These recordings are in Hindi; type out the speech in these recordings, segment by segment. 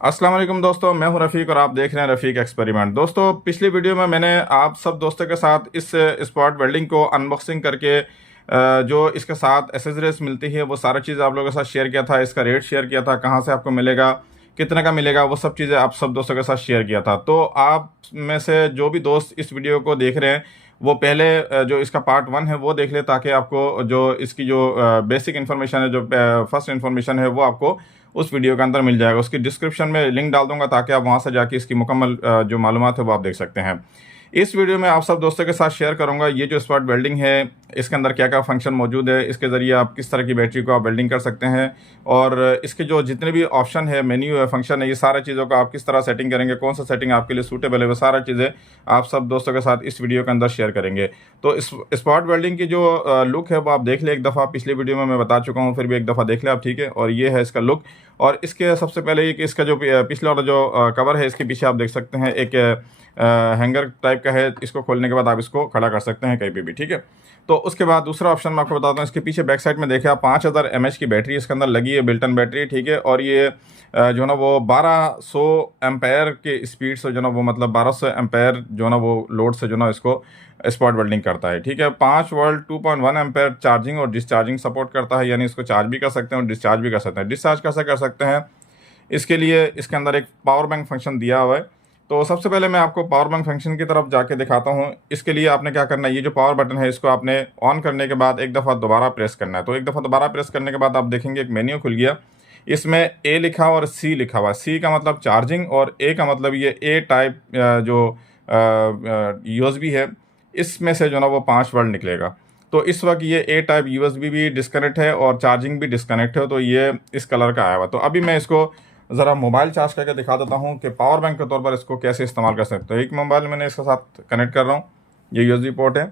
अस्सलाम वालेकुम दोस्तों, मैं हूं रफ़ीक और आप देख रहे हैं रफ़ीक एक्सपेरिमेंट। दोस्तों, पिछली वीडियो में मैंने आप सब दोस्तों के साथ इस स्पॉट वेल्डिंग को अनबॉक्सिंग करके जो इसके साथ एसेसरीज मिलती है वो सारी चीज़ आप लोगों के साथ शेयर किया था। इसका रेट शेयर किया था, कहां से आपको मिलेगा, कितने का मिलेगा, वो सब चीज़ें आप सब दोस्तों के साथ शेयर किया था। तो आप में से जो भी दोस्त इस वीडियो को देख रहे हैं वो पहले जो इसका पार्ट 1 है वो देख ले, ताकि आपको जो इसकी जो बेसिक इन्फॉर्मेशन है, जो फर्स्ट इन्फॉर्मेशन है, वो आपको उस वीडियो के अंदर मिल जाएगा। उसकी डिस्क्रिप्शन में लिंक डाल दूंगा ताकि आप वहां से जाके इसकी मुकम्मल जो मालूमात है वो आप देख सकते हैं। इस वीडियो में आप सब दोस्तों के साथ शेयर करूंगा ये जो स्पॉट वेल्डिंग है, इसके अंदर क्या क्या फंक्शन मौजूद है, इसके ज़रिए आप किस तरह की बैटरी को आप वेल्डिंग कर सकते हैं, और इसके जो जितने भी ऑप्शन है, मेन्यू है, फंक्शन है, ये सारी चीज़ों को आप किस तरह सेटिंग करेंगे, कौन सा सेटिंग आपके लिए सूटेबल है, वो सारी चीज़ें आप सब दोस्तों के साथ इस वीडियो के अंदर शेयर करेंगे। तो इस स्पॉट वेल्डिंग की जो लुक है वो आप देख ले एक दफ़ा, पिछली वीडियो में मैं बता चुका हूँ, फिर भी एक दफ़ा देख ले आप, ठीक है। और ये है इसका लुक। और इसके सबसे पहले ये कि इसका जो पिछला वाला जो कवर है, इसके पीछे आप देख सकते हैं एक हैंगर टाइप का है। इसको खोलने के बाद आप इसको खड़ा कर सकते हैं कहीं पे भी, ठीक है। तो उसके बाद दूसरा ऑप्शन मैं आपको बताता हूँ, इसके पीछे बैक साइड में देखिए आप 5000 mAh की बैटरी इसके अंदर लगी है, बिल्टन बैटरी, ठीक है। और ये जो ना वो 1200 एम्पेयर के स्पीड से जो ना वो मतलब 1200 एम्पेयर जो ना वो लोड से जो ना इसको स्पॉट वेल्डिंग करता है, ठीक है। 5 वोल्ट 2.1 एम्पेयर चार्जिंग और डिस्चार्जिंग सपोर्ट करता है, यानी इसको चार्ज भी कर सकते हैं और डिस्चार्ज भी कर सकते हैं। डिस्चार्ज कैसे कर सकते हैं, इसके लिए इसके अंदर एक पावर बैंक फंक्शन दिया हुआ है। तो सबसे पहले मैं आपको पावर बैंक फंक्शन की तरफ जाके दिखाता हूँ। इसके लिए आपने क्या करना है, ये जो पावर बटन है इसको आपने ऑन करने के बाद एक दफ़ा दोबारा प्रेस करना है। तो एक दफ़ा दोबारा प्रेस करने के बाद आप देखेंगे एक मेन्यू खुल गया। इसमें ए लिखा और सी लिखा हुआ। सी का मतलब चार्जिंग और ए का मतलब ये ए टाइप जो यूएसबी है, इसमें से जो ना वो 5 वोल्ट निकलेगा। तो इस वक्त ये ए टाइप यूएसबी भी डिस्कनेक्ट है और चार्जिंग भी डिस्कनेक्ट है, तो ये इस कलर का आया हुआ। तो अभी मैं इसको ज़रा मोबाइल चार्ज करके दिखा देता हूँ कि पावर बैंक के तौर पर इसको कैसे इस्तेमाल कर सकते हो। एक मोबाइल मैंने इसके साथ कनेक्ट कर रहा हूँ, ये यूएसबी पोर्ट है।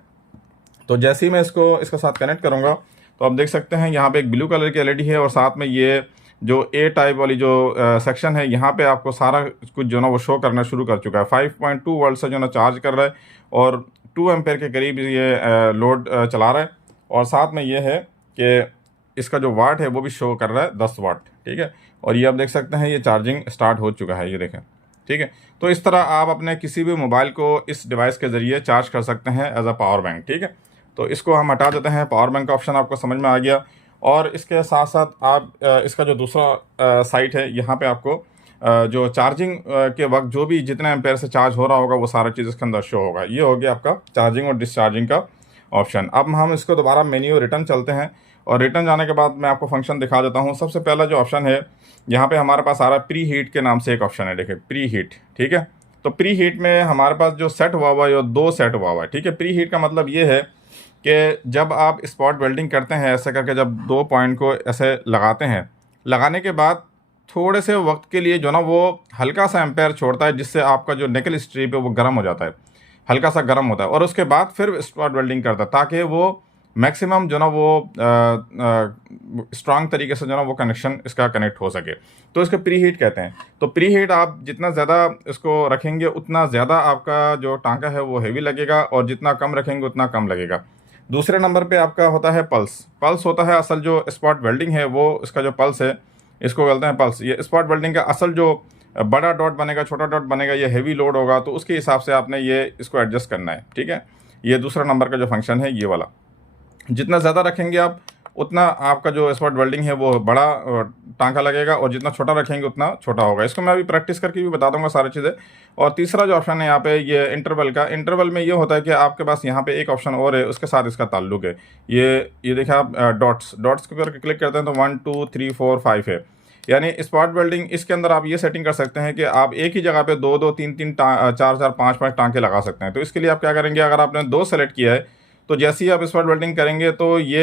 तो जैसे ही मैं इसको इसके साथ कनेक्ट करूँगा तो आप देख सकते हैं यहाँ पे एक ब्लू कलर की एलईडी है, और साथ में ये जो ए टाइप वाली जो सेक्शन है, यहाँ पे आपको सारा कुछ जो ना वो शो करना शुरू कर चुका है। 5.2 वोल्ट से जो ना चार्ज कर रहा है और 2 एम्पेयर के करीब ये लोड चला रहा है। और साथ में ये है कि इसका जो वाट है वो भी शो कर रहा है 10 वाट, ठीक है। और ये आप देख सकते हैं ये चार्जिंग स्टार्ट हो चुका है, ये देखें, ठीक है। तो इस तरह आप अपने किसी भी मोबाइल को इस डिवाइस के ज़रिए चार्ज कर सकते हैं एज अ पावर बैंक, ठीक है। तो इसको हम हटा देते हैं। पावर बैंक का ऑप्शन आपको समझ में आ गया। और इसके साथ साथ आप इसका जो दूसरा साइट है, यहाँ पे आपको जो चार्जिंग के वक्त जो भी जितने एम्पेयर से चार्ज हो रहा होगा वो सारा चीज़ इसके अंदर शो होगा। ये हो गया आपका चार्जिंग और डिस्चार्जिंग का ऑप्शन। अब हम इसको दोबारा मेन्यू रिटर्न चलते हैं, और रिटर्न जाने के बाद मैं आपको फंक्शन दिखा देता हूँ। सबसे पहला जो ऑप्शन है यहाँ पे हमारे पास आ रहा है प्री हीट के नाम से एक ऑप्शन है, देखिए प्री हीट, ठीक है। तो प्री हीट में हमारे पास जो सेट हुआ हुआ है, 2 सेट हुआ हुआ है, ठीक है। प्री हीट का मतलब ये है कि जब आप स्पॉट वेल्डिंग करते हैं ऐसे करके, जब 2 पॉइंट को ऐसे लगाते हैं, लगाने के बाद थोड़े से वक्त के लिए जो ना वो हल्का सा एम्पेयर छोड़ता है, जिससे आपका जो निकल स्ट्रिप है वो गर्म हो जाता है, हल्का सा गर्म होता है, और उसके बाद फिर स्पॉट वेल्डिंग करता है, ताकि वो मैक्सिमम जो ना वो स्ट्रांग तरीके से जो ना वो कनेक्शन इसका कनेक्ट हो सके। तो इसको प्री हीट कहते हैं। तो प्री हीट आप जितना ज़्यादा इसको रखेंगे उतना ज़्यादा आपका जो टांका है वो हेवी लगेगा, और जितना कम रखेंगे उतना कम लगेगा। दूसरे नंबर पे आपका होता है पल्स। पल्स होता है असल जो स्पॉट वेल्डिंग है, वो इसका जो पल्स है इसको बोलते हैं पल्स। ये स्पॉट वेल्डिंग का असल जो बड़ा डॉट बनेगा, छोटा डॉट बनेगा, ये हेवी लोड होगा, तो उसके हिसाब से आपने ये इसको एडजस्ट करना है, ठीक है। ये दूसरा नंबर का जो फंक्शन है ये वाला। जितना ज़्यादा रखेंगे आप उतना आपका जो स्पॉट वेल्डिंग है वो बड़ा टांका लगेगा, और जितना छोटा रखेंगे उतना छोटा होगा। इसको मैं अभी प्रैक्टिस करके भी बता दूंगा सारी चीज़ें। और तीसरा जो ऑप्शन है यहाँ पे ये इंटरवल का। इंटरवल में ये होता है कि आपके पास यहाँ पे एक ऑप्शन और है, उसके साथ इसका ताल्लुक है। ये देखिए आप डॉट्स के ऊपर क्लिक करते हैं तो 1 2 3 4 5 है, यानी स्पॉट वेल्डिंग। इसके अंदर आप ये सेटिंग कर सकते हैं कि आप एक ही जगह पे 2 2 3 3 4 4 5 5 टांके लगा सकते हैं। तो इसके लिए आप क्या करेंगे, अगर आपने 2 सेलेक्ट किया है तो जैसे ही आप स्पॉट वेल्डिंग करेंगे तो ये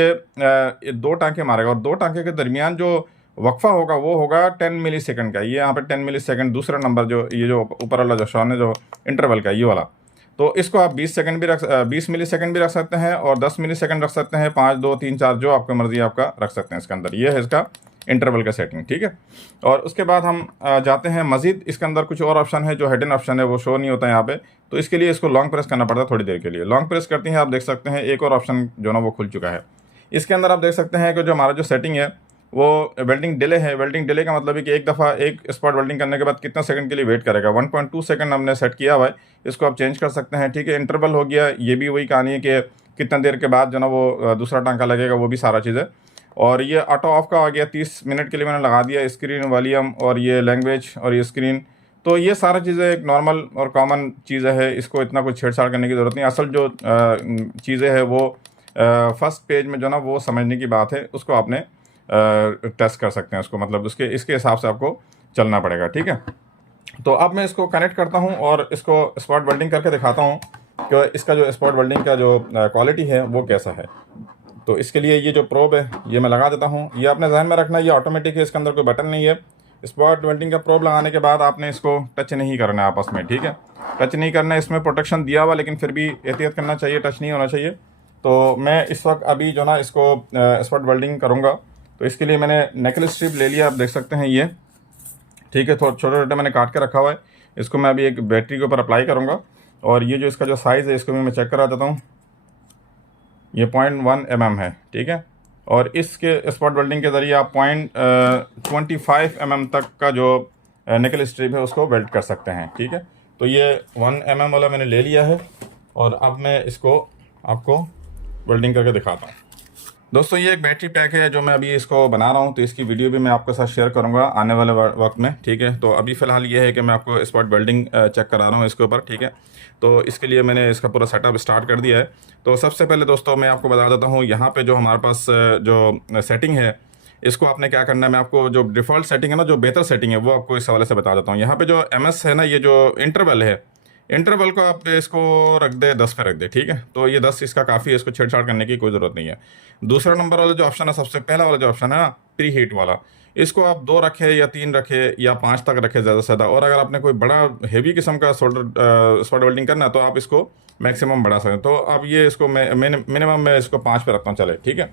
2 टांके मारेगा, और 2 टांके के दरमियान जो वक्फा होगा वो होगा 10 मिली सेकंड का। ये यहाँ पे 10 मिली सेकंड दूसरा नंबर जो ये जो ऊपर वाला जो शॉन है जो इंटरवल का ये वाला। तो इसको आप 20 मिली सेकंड भी रख सकते हैं, और 10 मिली सेकंड रख सकते हैं, 5 2 3 4 जो आपकी मर्जी आपका रख सकते हैं इसके अंदर। ये है इसका इंटरवल का सेटिंग, ठीक है। और उसके बाद हम जाते हैं मज़ीद। इसके अंदर कुछ और ऑप्शन है जो हिडन ऑप्शन है, वो शो नहीं होता है यहाँ पे। तो इसके लिए इसको लॉन्ग प्रेस करना पड़ता है थोड़ी देर के लिए। लॉन्ग प्रेस करते हैं आप देख सकते हैं एक और ऑप्शन जो ना वो खुल चुका है। इसके अंदर आप देख सकते हैं कि जो हमारा जो सेटिंग है वो वेल्डिंग डिले है। वेल्डिंग डिले का मतलब है कि एक दफ़ा एक स्पॉट वेल्डिंग करने के बाद कितना सेकंड के लिए वेट करेगा। 1.2 सेकंड हमने सेट किया हुआ है, इसको आप चेंज कर सकते हैं। ठीक है, इंटरवल हो गया, ये भी वही कहानी है कि कितना देर के बाद जो ना वो दूसरा टांका लगेगा, वो भी सारा चीज़ है। और ये ऑटो ऑफ का आ गया, 30 मिनट के लिए मैंने लगा दिया। स्क्रीन वॉल्यूम और ये लैंग्वेज और ये स्क्रीन, तो ये सारा चीज़ें एक नॉर्मल और कॉमन चीज़ें है, इसको इतना कुछ छेड़छाड़ करने की ज़रूरत नहीं। असल जो चीज़ें हैं वो फर्स्ट पेज में जो ना वो समझने की बात है, उसको आपने टेस्ट कर सकते हैं उसको, मतलब उसके इसके हिसाब से आपको चलना पड़ेगा। ठीक है, तो अब मैं इसको कनेक्ट करता हूँ और इसको स्पॉट वेल्डिंग करके दिखाता हूँ कि इसका जो स्पॉट वेल्डिंग का जो क्वालिटी है वो कैसा है। तो इसके लिए ये जो प्रोब है ये मैं लगा देता हूँ। ये आपने ध्यान में रखना, ये ऑटोमेटिक है, इसके अंदर कोई बटन नहीं है। स्पॉट वेल्डिंग का प्रोब लगाने के बाद आपने इसको टच नहीं करना है आपस में। ठीक है, टच नहीं करना है, इसमें प्रोटेक्शन दिया हुआ, लेकिन फिर भी एहतियात करना चाहिए, टच नहीं होना चाहिए। तो मैं इस वक्त अभी जो ना इसको स्पॉट वेल्डिंग करूँगा। तो इसके लिए मैंने नेकल स्ट्रिप ले लिया, आप देख सकते हैं ये। ठीक है, थोड़ा छोटे छोटे मैंने काट के रखा हुआ है। इसको मैं अभी एक बैटरी के ऊपर अप्लाई करूँगा और ये जो इसका जो साइज़ है इसको भी मैं चेक करा देता हूँ। ये 0.1 mm है। ठीक है, और इसके स्पॉट वेल्डिंग के ज़रिए आप 0.25 mm तक का जो निकल स्ट्रिप है उसको वेल्ड कर सकते हैं। ठीक है, तो ये 1 mm वाला मैंने ले लिया है और अब मैं इसको आपको वेल्डिंग करके दिखाता हूँ। दोस्तों ये एक बैटरी पैक है जो मैं अभी इसको बना रहा हूँ, तो इसकी वीडियो भी मैं आपके साथ शेयर करूँगा आने वाले वक्त में। ठीक है, तो अभी फ़िलहाल ये है कि मैं आपको स्पॉट वेल्डिंग चेक करा रहा हूँ इसके ऊपर। ठीक है, तो इसके लिए मैंने इसका पूरा सेटअप स्टार्ट कर दिया है। तो सबसे पहले दोस्तों मैं आपको बता देता हूँ, यहाँ पे जो हमारे पास जो सेटिंग है, इसको आपने क्या करना है, मैं आपको जो डिफ़ॉल्ट सेटिंग है ना, जो बेहतर सेटिंग है, वो आपको इस हवाले से बता देता हूँ। यहाँ पे जो MS है ना, ये जो इंटरवल है, इंटरवल को आप इसको रख दे 10 पे रख दे। ठीक है, तो ये 10 इसका काफ़ी है, इसको छेड़छाड़ करने की कोई ज़रूरत नहीं है। दूसरा नंबर वाला जो ऑप्शन है, सबसे पहला वाला जो ऑप्शन है ना, प्री हीट वाला, इसको आप 2 रखे या 3 रखे या 5 तक रखे ज़्यादा से ज़्यादा। और अगर आपने कोई बड़ा हेवी किस्म का स्पॉट वेल्डिंग करना है तो आप इसको मैक्सिमम बढ़ा सकते हैं। तो अब ये इसको मिनिमम मैं इसको 5 पे रखता हूँ, चले। ठीक है,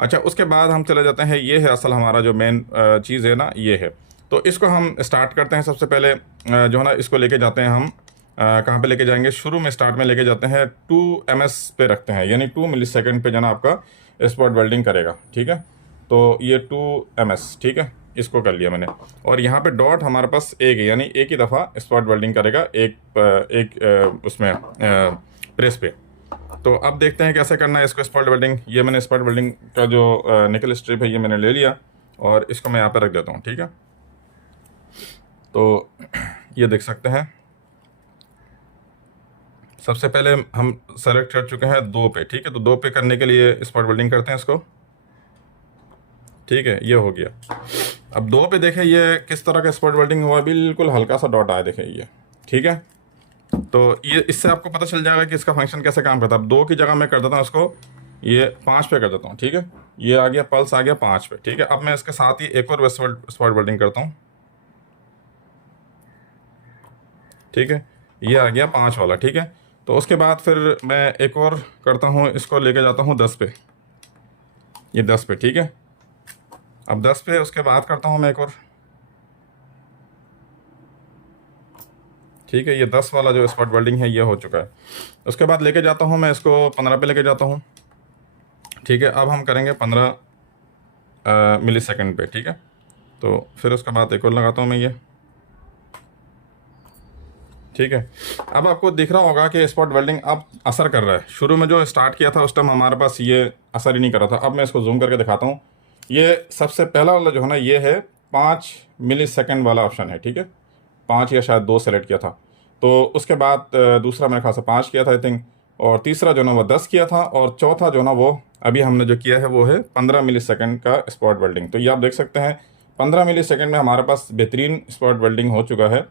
अच्छा, उसके बाद हम चले जाते हैं, ये है असल हमारा जो मेन चीज़ है ना, ये है। तो इसको हम स्टार्ट करते हैं। सबसे पहले जो है ना, इसको लेके जाते हैं हम कहाँ पे लेके जाएंगे, शुरू में स्टार्ट में लेके जाते हैं 2 MS पे रखते हैं, यानी 2 मिलीसेकंड पे जो ना आपका स्पॉट वेल्डिंग करेगा। ठीक है, तो ये 2 MS, ठीक है, इसको कर लिया मैंने। और यहाँ पे डॉट हमारे पास एक है, यानी एक ही दफ़ा स्पॉट वेल्डिंग करेगा एक उसमें प्रेस पे। तो अब देखते हैं कैसे करना है इसको स्पॉट वेल्डिंग। ये मैंने स्पॉट वेल्डिंग का जो निकल स्ट्रिप है ये मैंने ले लिया और इसको मैं यहाँ पे रख देता हूँ। ठीक है, तो ये देख सकते हैं, सबसे पहले हम सेलेक्ट कर चुके हैं 2 पे। ठीक है, तो 2 पे करने के लिए स्पॉट वेल्डिंग करते हैं इसको। ठीक है, ये हो गया। अब 2 पे देखें ये किस तरह का स्पॉट वेल्डिंग हुआ, बिल्कुल हल्का सा डॉट आया, देखें ये। ठीक है, तो ये इससे आपको पता चल जाएगा कि इसका फंक्शन कैसे काम करता है। अब 2 की जगह मैं कर देता हूँ इसको, ये 5 पे कर देता हूँ। ठीक है, ये आ गया, पल्स आ गया 5 पे। ठीक है, अब मैं इसके साथ ही एक और स्पॉट वेल्डिंग करता हूँ। ठीक है, ये आ गया 5 वाला। ठीक है, तो उसके बाद फिर मैं एक और करता हूँ, इसको लेके जाता हूँ 10 पे, ये 10 पे। ठीक है, अब 10 पे उसके बाद करता हूँ मैं एक और। ठीक है, ये 10 वाला जो स्पॉट वेल्डिंग है ये हो चुका है। उसके बाद लेके जाता हूँ मैं इसको 15 पे लेके जाता हूँ। ठीक है, अब हम करेंगे 15 मिलीसेकंड पे। ठीक है, तो फिर उसके बाद एक और लगाता हूँ मैं ये। ठीक है, अब आपको दिख रहा होगा कि स्पॉट वेल्डिंग अब असर कर रहा है। शुरू में जो स्टार्ट किया था उस टाइम हमारे पास ये असर ही नहीं कर रहा था। अब मैं इसको जूम करके दिखाता हूँ। ये सबसे पहला वाला जो है ना, ये है 5 मिलीसेकंड वाला ऑप्शन है। ठीक है, 5 या शायद 2 सेलेक्ट किया था। तो उसके बाद दूसरा मेरे ख्याल से 5 किया था आई थिंक, और तीसरा जो ना वो 10 किया था, और चौथा जो ना वो अभी हमने जो किया है वो है 15 मिलीसेकंड का स्पॉट वेल्डिंग। तो ये आप देख सकते हैं 15 मिलीसेकंड में हमारे पास बेहतरीन स्पॉट वेल्डिंग हो चुका है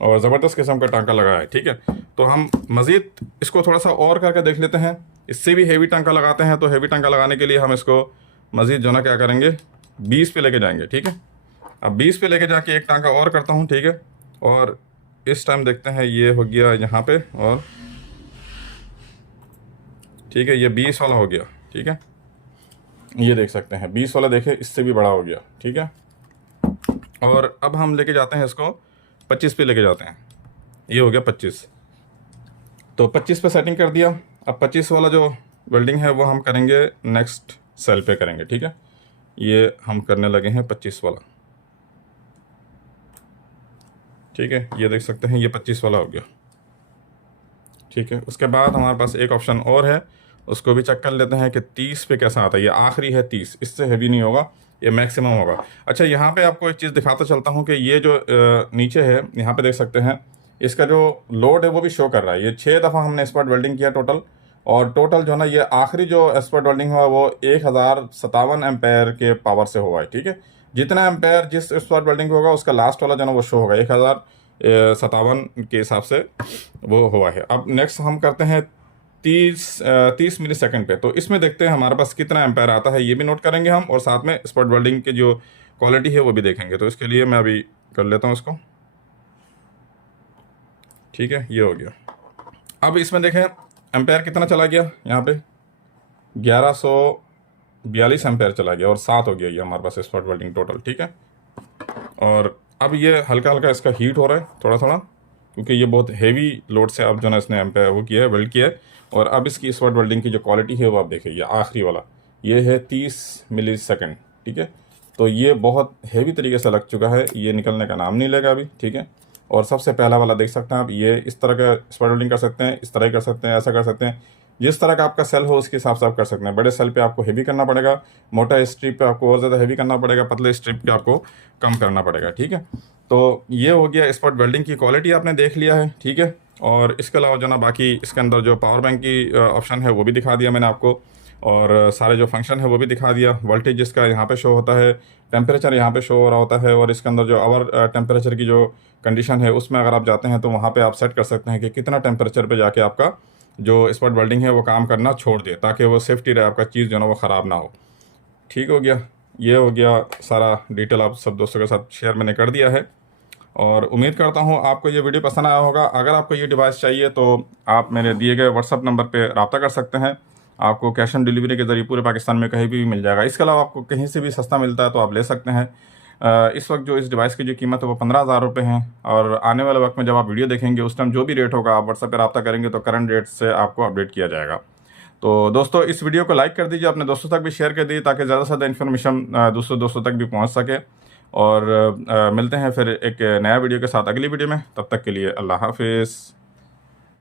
और ज़बरदस्त किस्म का टांका लगा है। ठीक है, तो हम मज़ीद इसको थोड़ा सा और करके देख लेते हैं। इससे भी हेवी टांका लगाते हैं, तो हेवी टांका लगाने के लिए हम इसको मज़ीद जो ना क्या करेंगे, 20 पे लेके जाएंगे। ठीक है, अब 20 पे लेके जाके एक टांका और करता हूँ। ठीक है, और इस टाइम देखते हैं ये हो गया यहाँ पे, और ठीक है, ये 20 वाला हो गया। ठीक है, ये देख सकते हैं 20 वाला, देखें इससे भी बड़ा हो गया। ठीक है, और अब हम लेके जाते हैं इसको 25 पे लेके जाते हैं, ये हो गया 25। तो 25 पे सेटिंग कर दिया। अब 25 वाला जो वेल्डिंग है वो हम करेंगे नेक्स्ट सेल पे करेंगे। ठीक है, ये हम करने लगे हैं 25 वाला। ठीक है, ये देख सकते हैं ये 25 वाला हो गया। ठीक है, उसके बाद हमारे पास एक ऑप्शन और है, उसको भी चेक कर लेते हैं कि 30 पे कैसा आता है। ये आखिरी है 30, इससे हैवी नहीं होगा, ये मैक्सिमम होगा। अच्छा, यहाँ पे आपको एक चीज़ दिखाता चलता हूँ कि ये जो नीचे है, यहाँ पे देख सकते हैं इसका जो लोड है वो भी शो कर रहा है। ये 6 दफ़ा हमने स्पॉट वेल्डिंग किया टोटल, और टोटल जो है ना, ये आखिरी जो स्पॉट वेल्डिंग हुआ वो 1057 एम्पेयर के पावर से हुआ है। ठीक है, जितना एम्पेयर जिस स्पॉट वेल्डिंग होगा उसका लास्ट वाला जो ना वो शो होगा 1057 के हिसाब से वो हुआ है। अब नेक्स्ट हम करते हैं 30 मिली सेकेंड पे। तो इसमें देखते हैं हमारे पास कितना एम्पायर आता है, ये भी नोट करेंगे हम, और साथ में स्पॉट वेल्डिंग की जो क्वालिटी है वो भी देखेंगे। तो इसके लिए मैं अभी कर लेता हूँ इसको। ठीक है, ये हो गया। अब इसमें देखें एम्पायर कितना चला गया, यहाँ पे 1142 एम्पायर चला गया, और 7 हो गया ये हमारे पास स्पॉट वेल्डिंग टोटल। ठीक है, और अब ये हल्का हल्का इसका हीट हो रहा है थोड़ा थोड़ा, क्योंकि ये बहुत हेवी लोड से अब जो ना इसने एम्पायर वो किया है, वेल्ड किया है। और अब इसकी स्पॉट वेल्डिंग की जो क्वालिटी है वो आप देखिए, ये आखिरी वाला ये है 30 मिली सेकेंड। ठीक है, तो ये बहुत हेवी तरीके से लग चुका है, ये निकलने का नाम नहीं लेगा अभी। ठीक है, और सबसे पहला वाला देख सकते हैं आप, ये इस तरह का स्पॉट वेल्डिंग कर सकते हैं, इस तरह ही कर सकते हैं, ऐसा कर सकते हैं, जिस तरह का आपका सेल हो उसके हिसाब से आप कर सकते हैं। बड़े सेल पे आपको हेवी करना पड़ेगा, मोटा स्ट्रिप पे आपको और ज़्यादा हेवी करना पड़ेगा, पतले स्ट्रिप पे आपको कम करना पड़ेगा। ठीक है, तो ये हो गया स्पॉट वेल्डिंग की क्वालिटी आपने देख लिया है। ठीक है, और इसके अलावा जो ना बाकी इसके अंदर जो पावर बैंक की ऑप्शन है वो भी दिखा दिया मैंने आपको, और सारे जो फंक्शन है वो भी दिखा दिया। वोल्टेज जिसका यहाँ पे शो होता है, टेम्परेचर यहाँ पे शो हो रहा होता है, और इसके अंदर जो आवर टेम्परेचर की जो कंडीशन है उसमें अगर आप जाते हैं तो वहाँ पे आप सेट कर सकते हैं कि कितना टेम्परेचर पे जाके आपका जो स्पॉट वेल्डिंग है वो काम करना छोड़ दे, ताकि वो सेफ्टी रहे, आपका चीज़ जो ना वो ख़राब ना हो। ठीक हो गया, ये हो गया सारा डिटेल आप सब दोस्तों के साथ शेयर मैंने कर दिया है, और उम्मीद करता हूँ आपको ये वीडियो पसंद आया होगा। अगर आपको ये डिवाइस चाहिए तो आप मेरे दिए गए व्हाट्सअप नंबर पे रब्ता कर सकते हैं। आपको कैश ऑन डिलीवरी के ज़रिए पूरे पाकिस्तान में कहीं भी मिल जाएगा। इसके अलावा आपको कहीं से भी सस्ता मिलता है तो आप ले सकते हैं। इस वक्त जो इस डिवाइस की जो कीमत है वो 15,000 रुपये है, और आने वाले वक्त में जब आप वीडियो देखेंगे उस टाइम जो भी रेट होगा आप व्हाट्सएप पर रब्ता करेंगे तो करंट रेट से आपको अपडेट किया जाएगा। तो दोस्तों इस वीडियो को लाइक कर दीजिए, अपने दोस्तों तक भी शेयर कर दीजिए, ताकि ज़्यादा से ज़्यादा इन्फॉर्मेशन दूसरे दोस्तों तक भी पहुंच सके। और मिलते हैं फिर एक नया वीडियो के साथ अगली वीडियो में, तब तक के लिए अल्लाह हाफिज़।